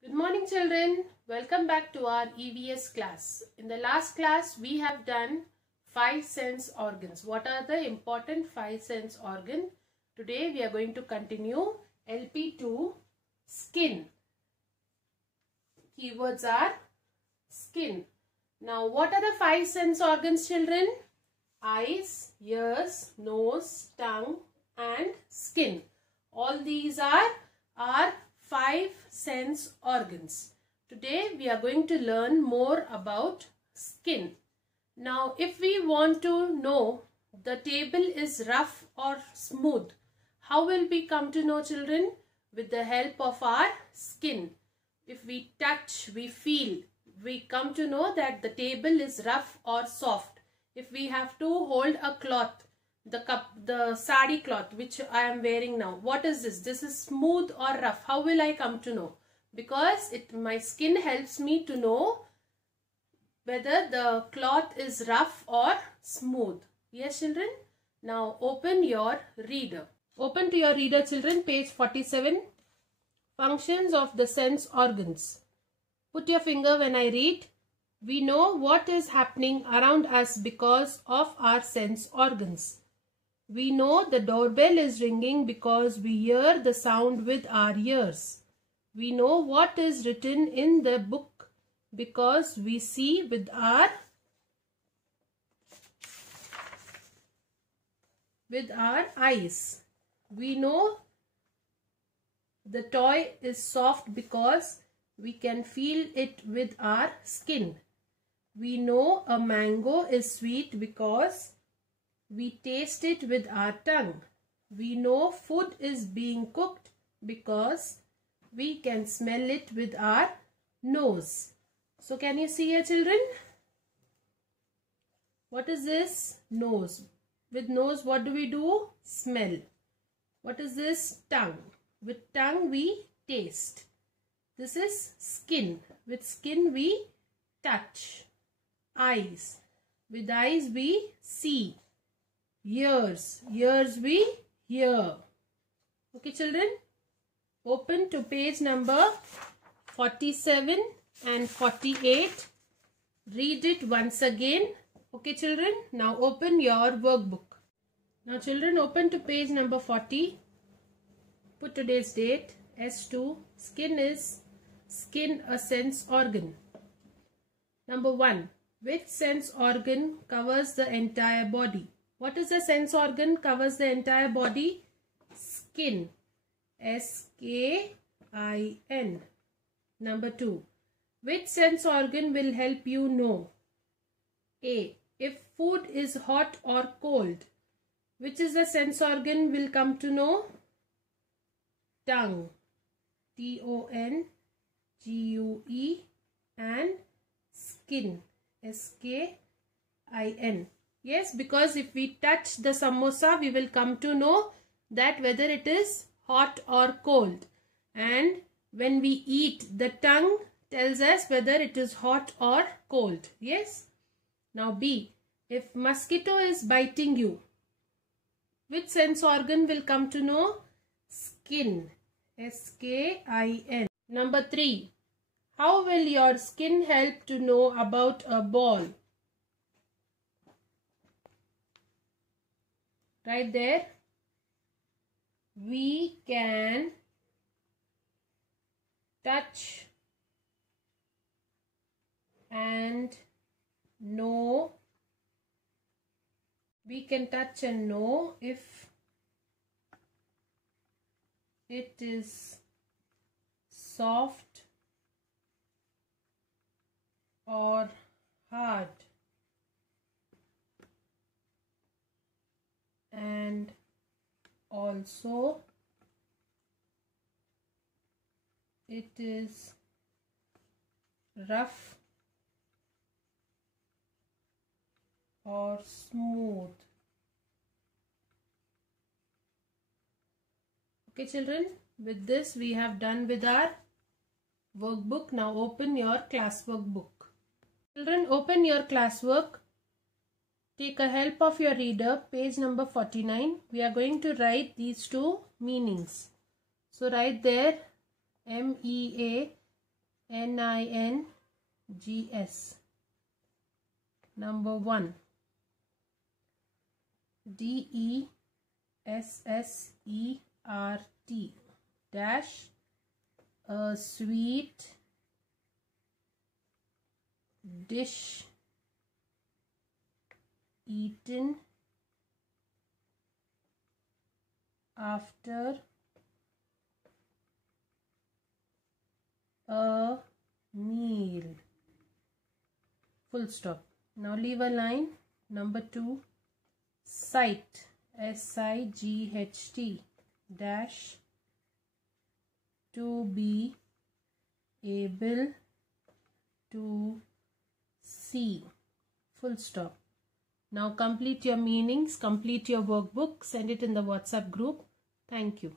Good morning children. Welcome back to our EVS class. In the last class we have done 5 sense organs. What are the important 5 sense organs? Today we are going to continue LP2 skin. Keywords are skin. Now what are the 5 sense organs children? Eyes, ears, nose, tongue and skin. All these are our 5 sense organs. Today we are going to learn more about skin. Now if we want to know the table is rough or smooth, how will we come to know children? With the help of our skin. If we touch, we feel, we come to know that the table is rough or soft. If we have to hold a cloth, the sari cloth which I am wearing now, what is this? This is smooth or rough. How will I come to know? Because my skin helps me to know whether the cloth is rough or smooth. Yes children? Now open your reader. Open to your reader children, page 47. Functions of the sense organs. Put your finger when I read. We know what is happening around us because of our sense organs. We know the doorbell is ringing because we hear the sound with our ears. We know what is written in the book because we see with our eyes. We know the toy is soft because we can feel it with our skin. We know a mango is sweet because we taste it with our tongue. We know food is being cooked because we can smell it with our nose. So can you see here children? What is this? Nose. With nose what do we do? Smell. What is this? Tongue. With tongue we taste. This is skin. With skin we touch. Eyes. With eyes we see. Ears. Ears we hear. Okay children? Open to page number 47 and 48. Read it once again. Okay children? Now open your workbook. Now children, open to page number 40. Put today's date. S2. Skin is a sense organ. Number 1. Which sense organ covers the entire body? What is a sense organ covers the entire body? Skin. S-K-I-N. Number 2. Which sense organ will help you know? A. If food is hot or cold. Which is the sense organ will come to know? Tongue. T-O-N-G-U-E and skin. S-K-I-N. Yes, because if we touch the samosa, we will come to know that whether it is hot or cold. And when we eat, the tongue tells us whether it is hot or cold. Yes. Now B. If mosquito is biting you, which sense organ will come to know? Skin. S-K-I-N. Number 3. How will your skin help to know about a ball? Right there. We can touch and know. We can touch and know if it is soft or hard. And also it is rough or smooth. Okay children, with this we have done with our workbook. Now open your classwork book. Children, open your classwork. Take a help of your reader, page number 49. We are going to write these two meanings. So write there MEA NINGS. Number 1. DESSERT. Dash. A sweet dish eaten after a meal. Full stop. Now leave a line. Number 2. Sight. SIGHT. Dash. To be able to see. Full stop. Now complete your meanings, complete your workbook, send it in the WhatsApp group. Thank you.